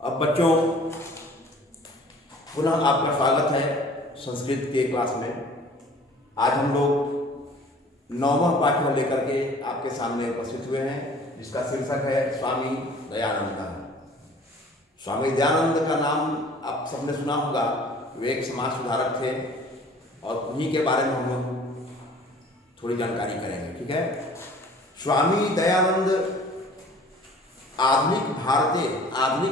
अब बच्चों, पुनः आपका स्वागत है संस्कृत के क्लास में। आज हम लोग 9वां पाठ्य लेकर के आपके सामने उपस्थित हुए हैं, जिसका शीर्षक है स्वामी दयानंद। स्वामी दयानंद का नाम आप सबने सुना होगा। वे एक समाज सुधारक थे और उन्हीं के बारे में हम लोग थोड़ी जानकारी करेंगे। ठीक है। स्वामी दयानंद आधुनिक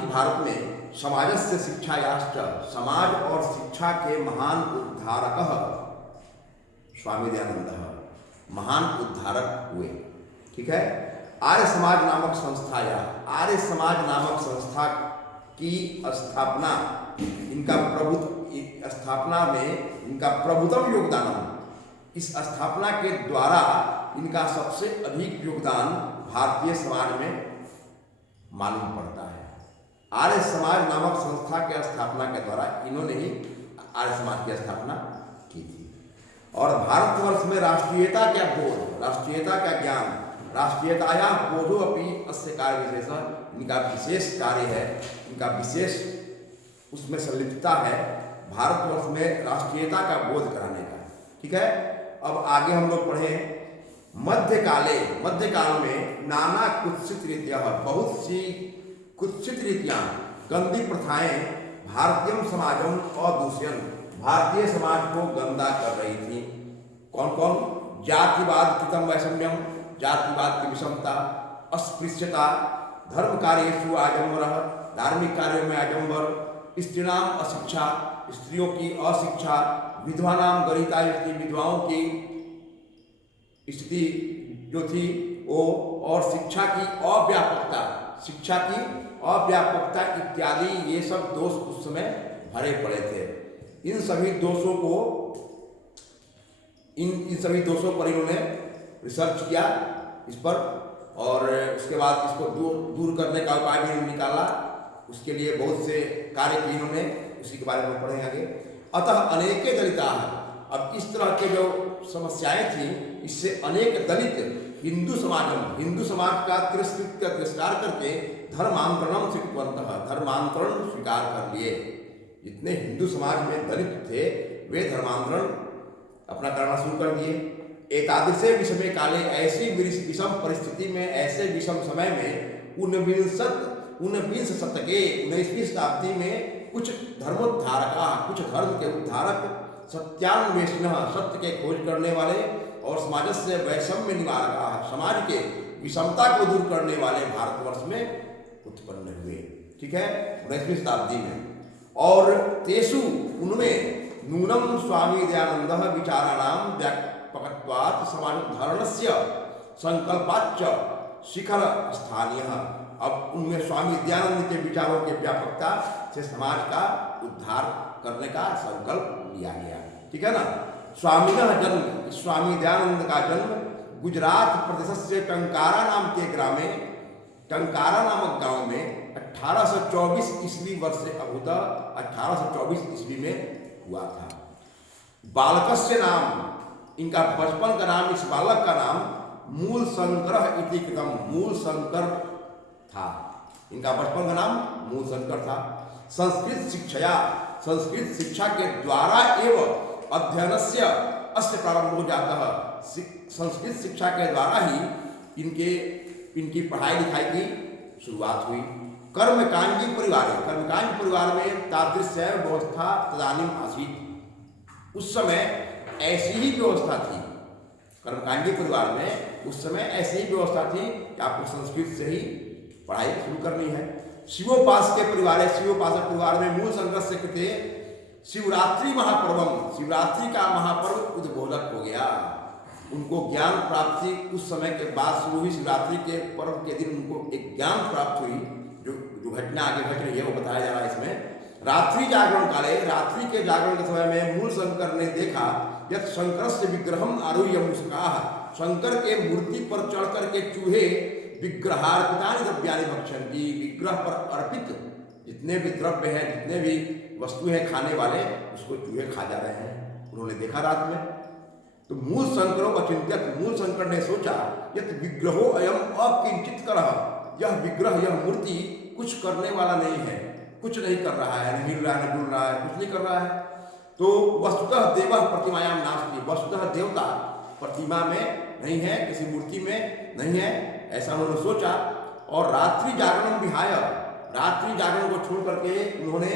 भारत में समाजस्य शिक्षायाश्च, समाज और शिक्षा के महान उद्धारक स्वामी दयानंद महान उद्धारक हुए। ठीक है। आर्य समाज नामक संस्था की स्थापना इनका प्रभुतम योगदान, इस स्थापना के द्वारा इनका सबसे अधिक योगदान भारतीय समाज में मालूम पड़ता है। आर्य समाज नामक संस्था के स्थापना के द्वारा इन्होंने ही आर्य समाज की स्थापना की थी। और भारतवर्ष में राष्ट्रीयता का ज्ञान, राष्ट्रीयताया बोधो अपि अस्य कार्य विशेष, इनका विशेष कार्य है, इनका विशेष उसमें संलिप्तता है भारतवर्ष में राष्ट्रीयता का बोध कराने का। ठीक है। अब आगे हम लोग पढ़ें। मध्यकाल में नाना कुत्सित रीतियां, बहुत सी कुत्सित रीतियां, गंदी प्रथाएं भारतीय समाजम अदूषण, भारतीय समाज को गंदा कर रही थी। कौन कौन? जातिवाद कृतम वैषम्यम, जातिवाद की विषमता, अस्पृश्यता, धर्म कार्येषु आडंबर, धार्मिक कार्यों में आडंबर, स्त्रीणाम अशिक्षा, स्त्रियों की अशिक्षा, विधवानाम गरिता, विधवाओं की स्थिति जो थी वो, और शिक्षा की अव्यापकता इत्यादि, ये सब दोष उस समय भरे पड़े थे। इन सभी दोषों पर इन्होंने रिसर्च किया इस पर, और उसके बाद इसको दूर करने का उपाय भी निकाला। उसके लिए बहुत से कार्य किए इन्होंने, उसी के बारे में पढ़ेंगे आगे। अतः अनेके दलिता, अब इस तरह के जो समस्याएं थी, इससे अनेक दलित हिंदू समाज का तिरस्कार करके धर्मांतरण स्वीकार कर लिए। जितने हिंदू समाज में दलित थे वे धर्मांतरण अपना करना शुरू कर दिए। एकादशे विषमे काले, ऐसी विषम परिस्थिति में, ऐसे विषम समय में 19वीं शताब्दी में कुछ धर्म के उद्धारक, सत्यान्वेषण, सत्य के खोज करने वाले, और समाज से वैषम्य निवारक, समाज के विषमता को दूर करने वाले भारतवर्ष में उत्पन्न हुए। ठीक है। 19वीं शताब्दी में। और तेसु, उनमें नूनम स्वामी दयानंद विचाराणाम व्यापकत्वात् समाजोद्धारणस्य संकल्पाच्च शिखर स्थानीय। अब उनमें स्वामी दयानंद के विचारों के व्यापकता से समाज का उद्धार करने का संकल्प लिया गया। ठीक है ना। स्वामी दयानंद का जन्म गुजरात प्रदेश से टंकारा नामक गांव में 1824 ईस्वी वर्ष से अभूत 1824 ईस्वी में हुआ था। बालकस्य नाम, इनका बचपन का नाम, इस बालक का नाम मूल शंकर इति कृतम, मूल शंकर था। इनका बचपन का नाम मूल शंकर था। संस्कृत शिक्षा के द्वारा एवं अध्ययनस्य अस्य प्रारंभ हो जाता है। संस्कृत शिक्षा के द्वारा ही इनकी पढ़ाई लिखाई की शुरुआत हुई। कर्मकांडी परिवार में तादृश्य व्यवस्था तदानीम आसीत्, उस समय ऐसी ही व्यवस्था थी। कर्मकांडी परिवार में उस समय ऐसी ही व्यवस्था थी कि आपको संस्कृत से ही पढ़ाई शुरू करनी है। शिवोपासक परिवार में मूल संघर्ष कृते शिवरात्रि का महापर्व उद्बोधक हो गया। उनको ज्ञान प्राप्ति उस समय के बाद शुरू हुई। शिवरात्रि के पर्व के दिन उनको एक ज्ञान प्राप्त हुई। जो घटना आगे घट रही है वो बताया जा रहा है इसमें। रात्रि के जागरण के समय में मूल शंकर ने देखा यत् शंकरस्य विग्रहम आरुह्य मूषकाः, शंकर के मूर्ति पर चढ़ करके चूहे विग्रहार्पितानि द्रव्यानि भक्षन्ति, विग्रह पर अर्पित जितने भी द्रव्य हैं, जितने भी वस्तु हैं खाने वाले, उसको चूहे खा जा रहे हैं। उन्होंने देखा रात में। तो मूल शंकर ने सोचा यत् विग्रहो अयम अकिंचित करः, यह विग्रह, यह मूर्ति कुछ करने वाला नहीं है, कुछ नहीं कर रहा है, नहीं हिल रहा है, न डुल रहा है, कुछ नहीं कर रहा है। तो वस्तुतः देवः प्रतिमायां नास्ति, वस्तुतः देवता प्रतिमा में नहीं है, किसी मूर्ति में नहीं है, ऐसा उन्होंने सोचा। और रात्रि जागरण विहाय, रात्रि जागरण को छोड़ करके उन्होंने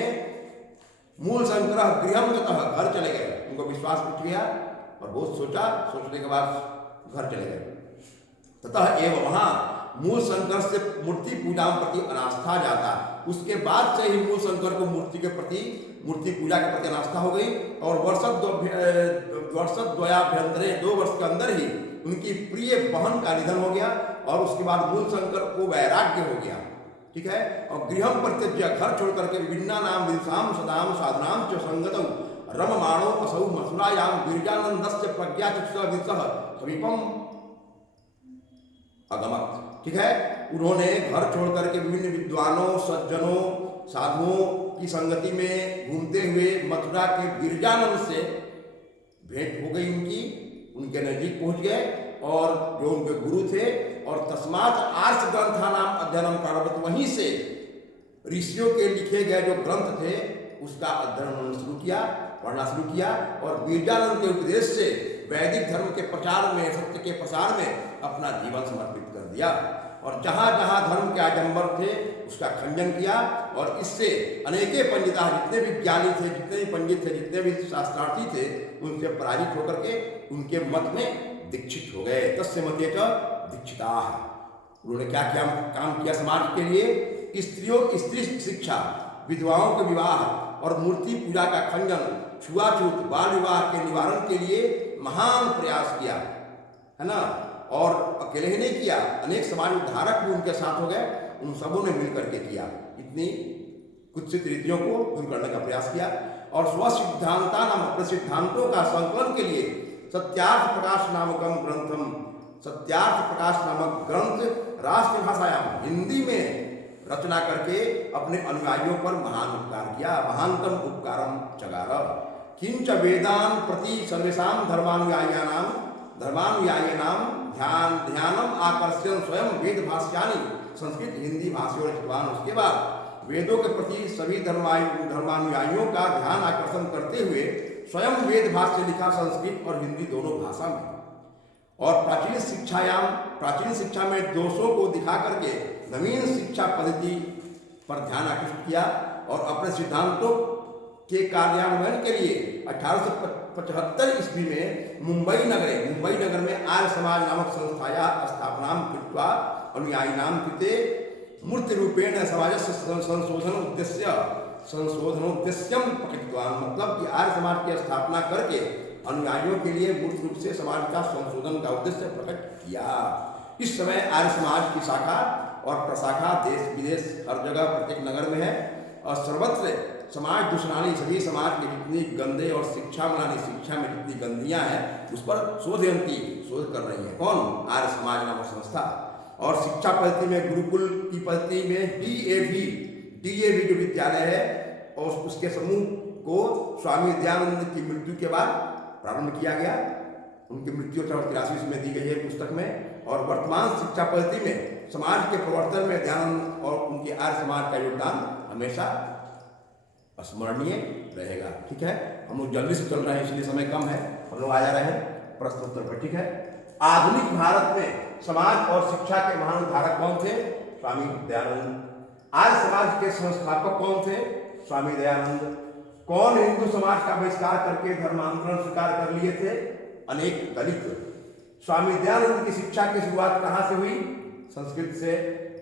मूल शंकर गृहम गतः, घर चले गए। उनको विश्वास उठ गया और बहुत सोचा, सोचने के बाद घर चले गए। ततः एवं वहाँ मूल शंकर से मूर्ति पूजा प्रति अनास्था जाता, उसके बाद से ही मूल शंकर को मूर्ति के प्रति, मूर्ति पूजा के प्रति अनास्था हो गई। और वर्षद्वयाभ्यंतरे, 2 वर्ष के अंदर ही उनकी प्रिय बहन का निधन हो गया और उसके बाद मूल शंकर को वैराग्य हो गया। ठीक है। और गृहम प्रत्यज्य, घर छोड़ करके विभिन्ना नाम विदुषाम सदाम साधनाम च संगतौ रममाणो असौ मथुरायाम गिरिजानंदस्य प्रज्ञा चक्षुषः समीपम अगमत। ठीक है। उन्होंने घर छोड़ करके विभिन्न विद्वानों, सज्जनों, साधुओं की संगति में घूमते हुए मथुरा के गिरिजानंद से भेंट हो गई उनकी, उनके नजदीक पहुंच गए और जो उनके गुरु थे। और तस्मात् आर्ष ग्रंथा नाम अध्ययनम प्रारब्ध, वहीं से ऋषियों के लिखे गए जो ग्रंथ थे उसका अध्ययन उन्होंने शुरू किया, पढ़ना शुरू किया। और गिरिजानंद के उपदेश से वैदिक धर्म के प्रचार में, सत्य के प्रसार में अपना जीवन समर्पित कर दिया। और जहाँ जहाँ धर्म के आडंबर थे उसका खंडन किया। और इससे अनेके पंडिता, जितने भी ज्ञानी थे, जितने भी पंडित थे, जितने भी शास्त्रार्थी थे, उनसे पराजित होकर के उनके मत में दीक्षित हो गए। तस्य मते च दीक्षिताः। उन्होंने क्या क्या काम किया समाज के लिए? स्त्री शिक्षा, विधवाओं के विवाह और मूर्ति पूजा का खंडन, छुआछूत, बाल विवाह के निवारण के लिए महान प्रयास किया, है ना। और अकेले ही नहीं किया, अनेक समाज उद्धारक भी उनके साथ हो गए, उन सबों ने मिलकर के किया। इतनी कुत्सित रीतियों को दूर करने का प्रयास किया। और स्वसिद्धांता नाम, अपने सिद्धांतों का संकलन के लिए सत्यार्थ प्रकाश नामकम ग्रंथम, सत्यार्थ प्रकाश नामक ग्रंथ राष्ट्रीय भाषायाम, हिंदी में रचना करके अपने अनुयायियों पर महान उपकार किया। महानतम उपकारम चगार। किंच वेदान प्रति सर्वेषां धर्मानुयायिनां ध्यानम आकर्षण स्वयं वेद भाष्यानि संस्कृत हिंदी भाषा रचितवान। उसके बाद वेदों के प्रति सभी धर्मानुयायियों का ध्यान आकर्षण करते हुए स्वयं वेद भाष्य लिखा, संस्कृत और हिंदी दोनों भाषा में। और प्राचीन शिक्षा में दोषों को दिखा करके नवीन शिक्षा पद्धति पर ध्यान आकर्षित किया। और अपने सिद्धांतों के कार्यान्वयन के लिए 1875 ईस्वी में मुंबई नगर में आर्य समाज नामक संस्थाया स्थापना कृत्वा अनुयायिनां कृते मूर्ति रूपेण समाजस्य संशोधनोद्देश्यम प्रकटितवान्। मतलब कि आर्य समाज की स्थापना करके अनुयायियों के लिए मूर्ति रूप से समाज का संशोधन का उद्देश्य प्रकट किया। इस समय आर्य समाज की शाखा और प्रशाखा देश विदेश हर जगह प्रत्येक नगर में है। और सर्वत्र समाज दुष्णानी, सभी समाज के जितनी गंदे और शिक्षा में जितनी गंदियां हैं उस पर शोध कर रही है। कौन? आर्य समाज नामक संस्था। और शिक्षा पद्धति में गुरुकुल की पद्धति में डीएवी जो विद्यालय है और उसके समूह को स्वामी दयानंद की मृत्यु के बाद प्रारंभ किया गया। उनकी मृत्यु 1883 में दी गई है पुस्तक में। और वर्तमान शिक्षा पद्धति में समाज के प्रवर्तन में दयानंद और उनके आर्य समाज का योगदान हमेशा स्मरणीय रहेगा। ठीक है। हम लोग जल्दी से चल रहे हैं इसलिए समय कम है, हम लोग आ जा रहे हैं प्रश्न उत्तर पर। ठीक है। आधुनिक भारत में समाज और शिक्षा के महान उद्धारक कौन थे? स्वामी दयानंद। आर्य समाज के संस्थापक कौन थे? स्वामी दयानंद। कौन हिंदू समाज का बहिष्कार करके धर्मांतरण स्वीकार कर लिए थे? अनेक दलित। स्वामी दयानंद की शिक्षा की शुरुआत कहाँ से हुई? संस्कृत से।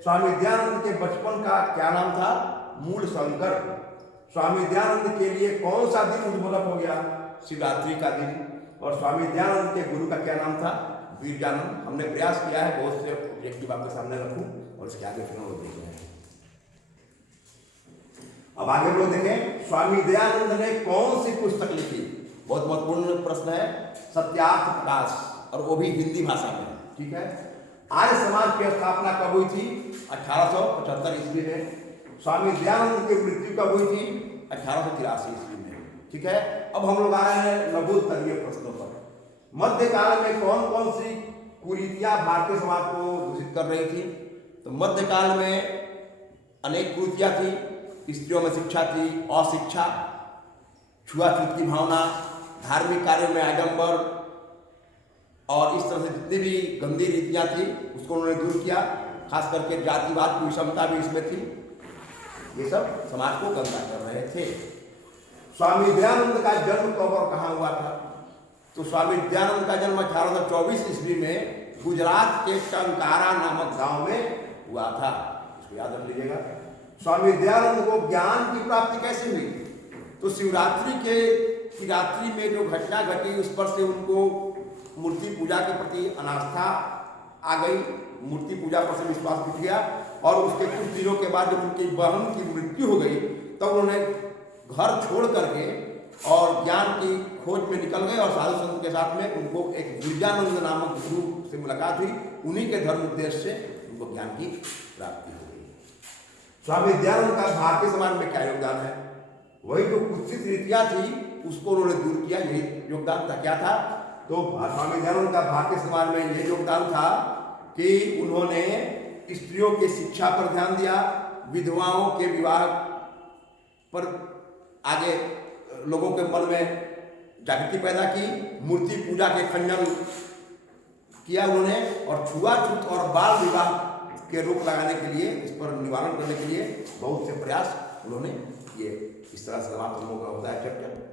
स्वामी दयानंद के बचपन का क्या नाम था? मूल शंकर। स्वामी दयानंद के लिए कौन सा दिन उद्भव हो गया? शिवरात्रि का दिन। और स्वामी दयानंद के गुरु का क्या नाम था? गिरिजानंद। हमने प्रयास किया है बहुत से ऑब्जेक्टिव आपके सामने रखूं और इसके आगे फिर हम लोग देख रहे हैं। अब आगे लोग देखें स्वामी दयानंद ने कौन सी पुस्तक लिखी? बहुत महत्वपूर्ण प्रश्न है। सत्यार्थ प्रकाश, और वो भी हिंदी भाषा में। ठीक है। आर्य समाज की स्थापना कब हुई थी? 1875 ईस्वी में। स्वामी दयानंद की मृत्यु कब हुई थी? 1883 ईस्वी में। ठीक है। अब हम लोग आ रहे हैं नवोत्तरीय प्रश्नों पर। मध्यकाल में कौन कौन सी कुरीतियां भारतीय समाज को दूषित कर रही थी? तो मध्यकाल में अनेक कुरीतियाँ थी, स्त्रियों में शिक्षा थी, अशिक्षा, छुआछूत की भावना, धार्मिक कार्यों में आडंबर और इस तरह से जितनी भी गंदी रीतियाँ थी उसको उन्होंने दूर किया। खास करके जातिवाद की विषमता भी इसमें थी। ये सब समाज को गंदा कर रहे थे। स्वामी दयानंद का जन्म कब और कहाँ हुआ था? तो स्वामी दयानंद का जन्म 1824 ईस्वी में गुजरात के टंकारा नामक गांव में हुआ था। इसको याद रख लीजिएगा। स्वामी दयानंद को ज्ञान की प्राप्ति कैसे हुई? तो शिवरात्रि की रात्रि में जो घटना घटी उस पर से उनको मूर्ति पूजा के प्रति अनास्था आ गई, मूर्ति पूजा पर से विश्वास उठ गया और उसके कुछ दिनों के बाद जब उनकी बहन की मृत्यु हो गई तब उन्होंने घर छोड़ करके और ज्ञान की खोज में निकल गए और साधु संत के साथ में उनको एक गिरजानंद नामक गुरु से मुलाकात हुई। उन्हीं के धर्म उद्देश्य से उनको ज्ञान की प्राप्ति हो गई। स्वामी दयानंद का भारतीय समाज में क्या योगदान है? वही जो कुत्सित रीतियाँ थी उसको उन्होंने दूर किया। यही योगदान था। क्या था? तो स्वामी दयानंद का भारतीय समाज में यह योगदान था कि उन्होंने स्त्रियों की शिक्षा पर ध्यान दिया, विधवाओं के विवाह पर आगे लोगों के मन में जागृति पैदा की, मूर्ति पूजा के खंडन किया उन्होंने और छुआछूत और बाल विवाह के रोक लगाने के लिए, इस पर निवारण करने के लिए बहुत से प्रयास उन्होंने किए। इस तरह से समाप्त होगा होता है चर्चा।